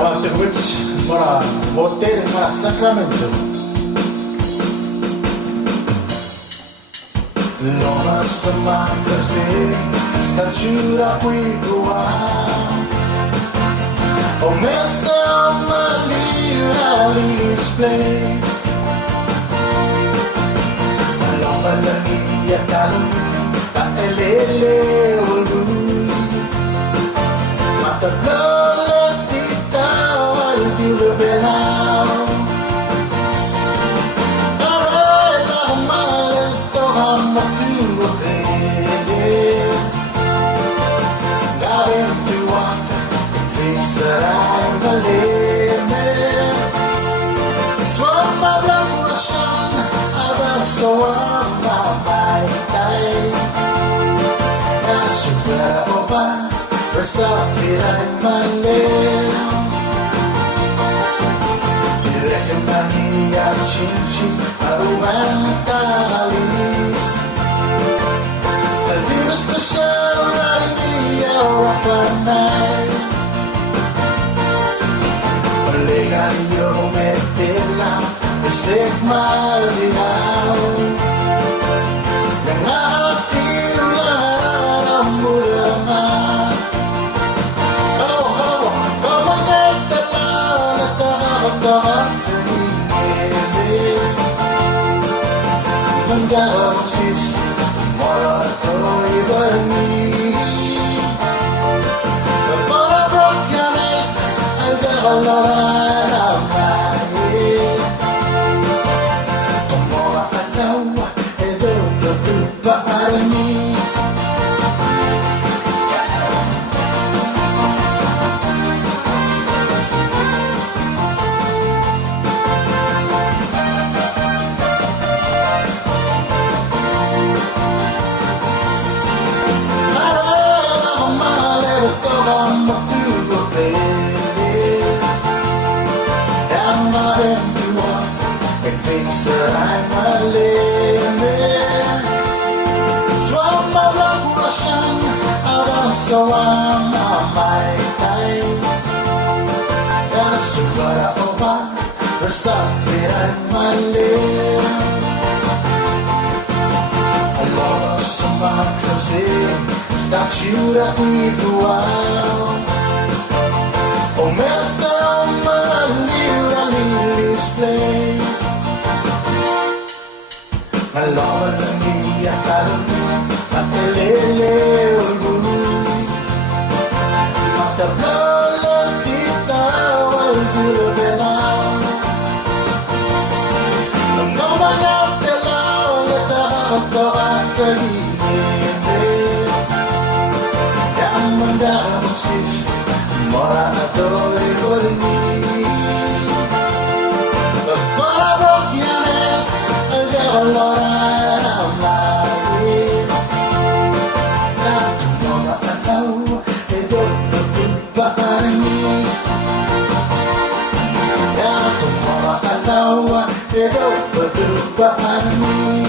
chiamate come para potere para Sacramento. Lona sama kasi statura qui tua. Oh, Mr. Malira, this place. Lona la mia calumi, ta elele olu. Mata blola tita wal bilbelau. Sarai valeme Swama Ramushan Adanso Amma Mai Tai Nasubara Oba Rasapiran Malem Direkem Mania Chinchi Aruman Talis Alvino Special Rania Rakanai Yo metela Isik malinaw Nangahatil na nararamulaman Kamangay tala Natakakabdakan Kahingin Manggawasis Marato ibarni Kapara brokyanet Algakalaran Sarai maleme Swama lakurasyan Arasawama mai tai Yasubara oba Rasapiran malem Allah sumakazim Statura igual O mesta malira lilis place Malawal na niya kalumi Matelele ulbului Matablola tita wal durubelau Nung namanap telaw Letahap kawan kahimende Yang mendamusis Mora adoy ulmi Pagpalabok yanet Algawalora Ito, betul-betul